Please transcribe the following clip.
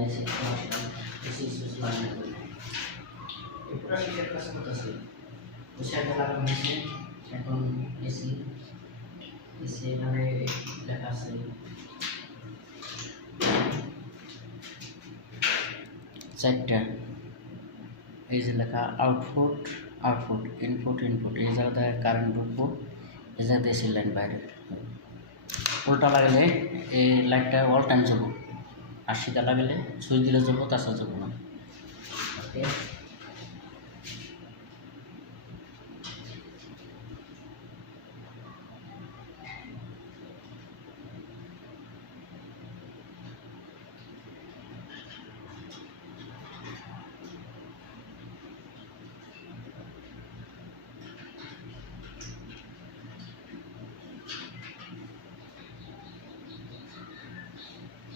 AC AC switch লাগানো হবে এই পুরো শিটের কাজ করতেছে সেটা লাগানো হয়েছে এখন এসি এসি এখানে লেখা আছে চারটা এই যে লেখা আউটপুট আউটপুট ইনপুট ইনপুট এই জায়গায় কারেন্ট ঢুকবো এই জায়গায় এসি লাইন বাইরে উল্টা লাগলে এই লাইটটা অল টাইম জ্বলবো আর সিধা লাগলে সুইচ দিলে জ্বলবো তাছাড়া জ্বলবো না ওকে